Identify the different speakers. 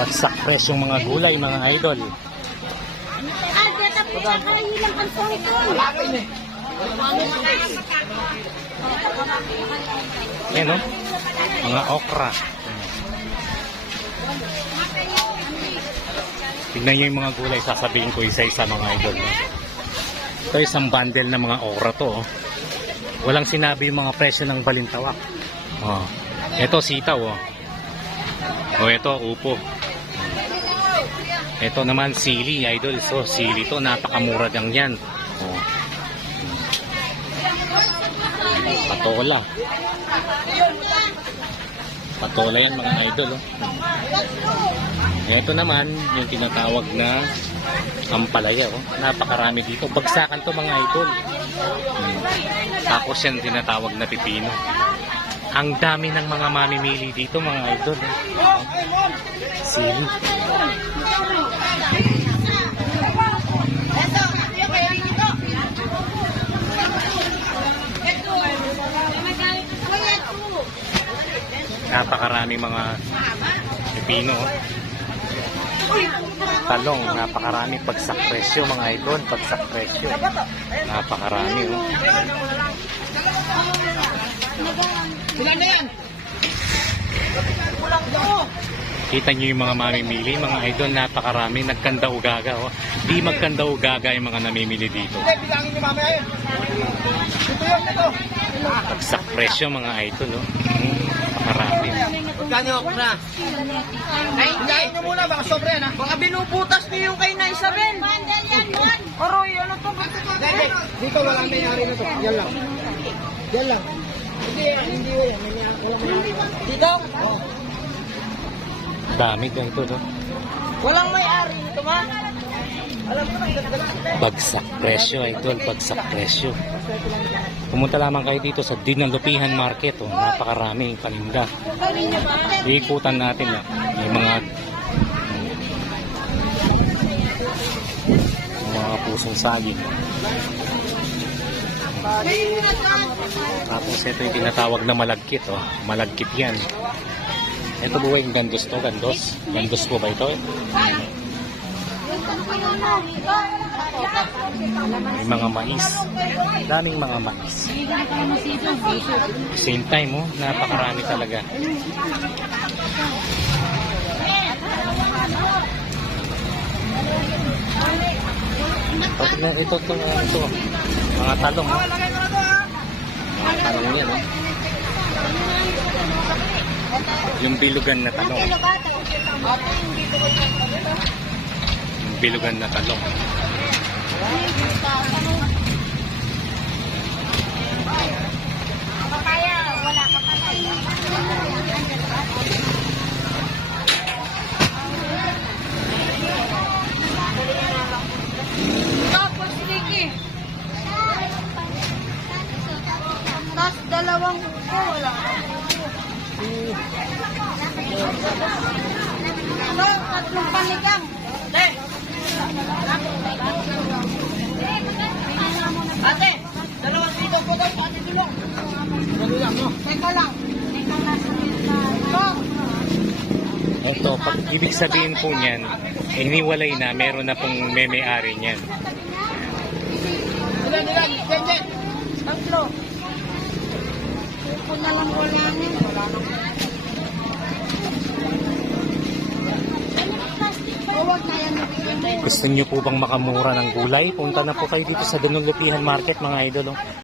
Speaker 1: Bagsak presyong mga gulay, mga idol.
Speaker 2: Ah, dito po siya kalahilang kansong ito.
Speaker 1: Yan, no? Mga okra. Tignan nyo yung mga gulay, sasabihin ko isa-isa mga idol. No? Ito isang bundle ng mga okra to. Oh. Walang sinabi yung mga presyo ng balintawak. Oh. Ito sitaw. Oh. O ito, upo. Ito naman sili, idol. So, sili to, napakamura lang yan. Oh. Patola. Patola yan mga idol. Oh. Ito naman, yung tinatawag na ampalaya. Oh. Napakarami dito. Bagsakan to mga idol. Hmm. Tapos yan tinatawag na pipino. Ang dami ng mga mamimili dito mga idol. Oh. Sili. Napakaraming mga pipino. oh. Talong, napakarami pagsak presyo mga idol, pagsak presyo. Napakarami oh. Kita niyo yung mga mamimili, mga idol, napakarami, nagkanda ugaga. Oh. Di magkanda ugaga yung mga namimili dito. Pagsak presyo mga idol, oh. Napakarami.
Speaker 3: Gani okra. Ay, hindayin nyo muna, baka sobre yan ha. Baka binubutas niyo yung kay na Isabel. Aroy, ano to? Dito wala nangyari na to. Yan lang. Yan lang. Hindi, hindi yan. Dito?
Speaker 1: Dami ganito, no?
Speaker 3: Walang may-ari nito ma.
Speaker 1: Bagsak presyo, idol, bagsak presyo. Pumunta lamang kayo dito sa Dinalupihan Market, oh. Napakaraming paninda. Iikutan natin, ah. May mga mga pusong saging. Tapos ito yung tinatawag na malagkit, oh. Malagkit yan. Ito po yung gandos to, gandos. Gandos po ba ito? May mga mais. Daming mga mais. Same time, oh. Napakarami talaga. Pag na, ito, ito, ito. Mga talong, oh. Mga talong yan, oh. Yung bilugan na talong. Yung bilugan na talong.
Speaker 2: Wala ka pa Tapos, dalawang upo. Wala tatlong panigang.
Speaker 3: Ate, dalawang dito po daw, pati dito. Dali lang, no?
Speaker 2: Teka lang. Teka lang. Ito.
Speaker 1: Ito, pag ibig sabihin po niyan, iniwalay na, meron na pong may-ari niyan.
Speaker 3: Ilan, ilan, yan, yan.
Speaker 2: Tatlo. Upo na lang
Speaker 1: Gusto niyo po bang makamura ng gulay? Punta na po kayo dito sa Dunulupihan Market mga idol. oh.